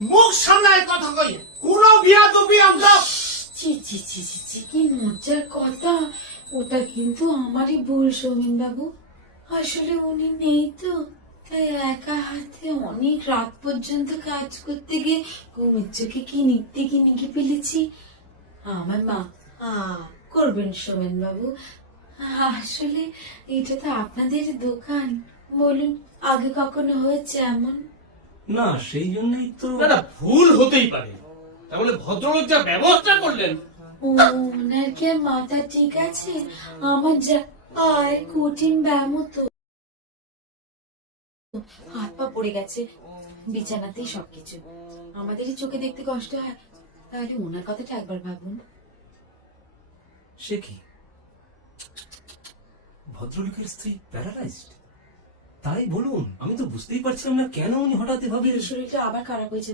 মুখ সামলায় কথা কই, কোনো বিয়াদবি আমরা। ছি ছি ছি ছি ছি, কি মজার কথা। ওটা কিন্তু আমারই ভুল সৌমিন বাবু। আসলে উনি নেই তো, তাই একা হাতে অনেক রাত পর্যন্ত কাজ করতে গিয়ে ঘুমের চোখে কি নিখে ফেলেছি। আমার মা করবেন সৌমেন বাবু। আসলে এটা তো আপনাদের দোকান, বলুন আগে কখনো হয়েছে এমন? না, সেই জন্যই তো। না না, ভুল হতেই পারে, তাহলে ভদ্রলোক যা ব্যবস্থা করলেন। ওনার কি আর মাথা ঠিক আছে? আমার যা আর কঠিন ব্যায়াম তো, হাত পা পড়ে গেছে বিছানাতেই সবকিছু। আমাদেরই চোখে দেখতে কষ্ট হয়, তাহলে ওনার কথাটা একবার ভাবুন। সে কি, ভদ্রলোকের স্ত্রী প্যারালাইজড? তাই বলুন, আমি তো বুঝতেই পারছিলাম না কেন উনি হঠাৎ এভাবে। শরীরটা আবার খারাপ হয়েছে।